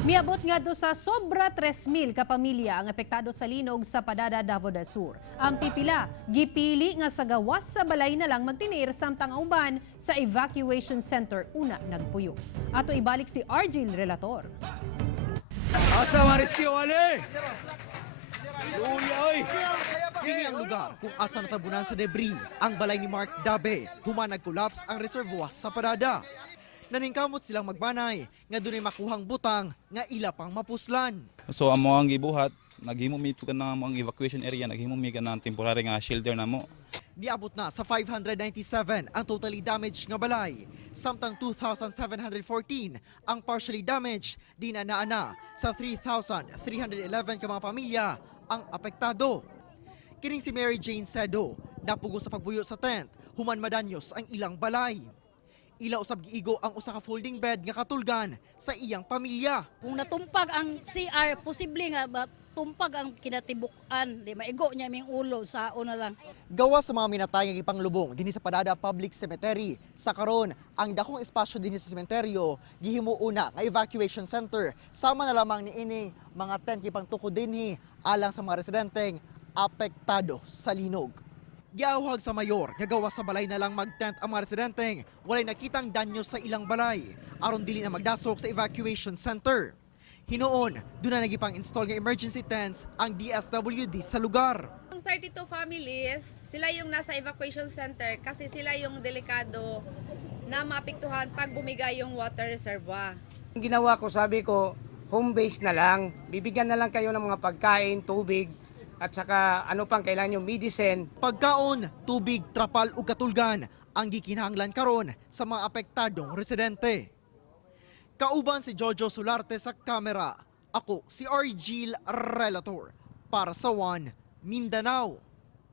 Miabot nga do sa sobra 3,000 ka pamilya ang apektado sa linog sa Padada, Davao del Sur. Ang pipila, gipili nga sa gawas sa balay na lang magtinir samtang ang uban sa evacuation center una nagpuyo. Ato ibalik si Argil Relator. Asa ma-rescue wali? Uy! Kini ang lugar kung asa natabunan sa debris ang balay ni Mark Dabe. Human nag-collapse ang reservoir sa Padada. Naningkamot silang magbanay nga dunay makuhang butang nga ila pang mapuslan. So amo ang gibuhat, naghimo mi to kana ang evacuation area, naghimo mi kana temporary nga shelter namo. Niabot na sa 597 ang totally damaged nga balay. Samtang 2,714 ang partially damaged, di na naana sa 3,311 ka mga pamilya ang apektado. Kining si Mary Jane Sedo, napugo sa pagbuyo sa tent, human madanyos ang ilang balay. Ila usab giigo ang usa ka folding bed nga katulgan sa iyang pamilya. Kung natumpag ang CR, posible nga tumpag ang kinatibukan, di maigo niya ming ulo sa una lang. Gawa sa mga minatay nga ipanglubong dinhi sa Padada Public Cemetery. Sa karon, ang dakong espasyo dinhi sa sementeryo gihimo una nga evacuation center. Sama na lamang niini mga tent gipang tukod dinhi alang sa mga residenteng apektado sa linog. Giawhag sa mayor nga gawa sa balay na lang mag-tent ang mga residenteng walay nakitang danyo sa ilang balay aron dili na magdasok sa evacuation center. Hinoon, doon na nagipang install ng emergency tents ang DSWD sa lugar. Ang 32 families, sila yung nasa evacuation center kasi sila yung delikado na maapektuhan pag bumigay yung water reservoir. Ang ginawa ko, sabi ko, home base na lang. Bibigyan na lang kayo ng mga pagkain, tubig, at saka ano pang kailangan yung medicine. Pagkaon, tubig, trapal ug katulgan ang gikinahanglan karon sa mga apektadong residente. Kauban si Jojo Sularte sa kamera. Ako si Argil Relator para sa One Mindanao.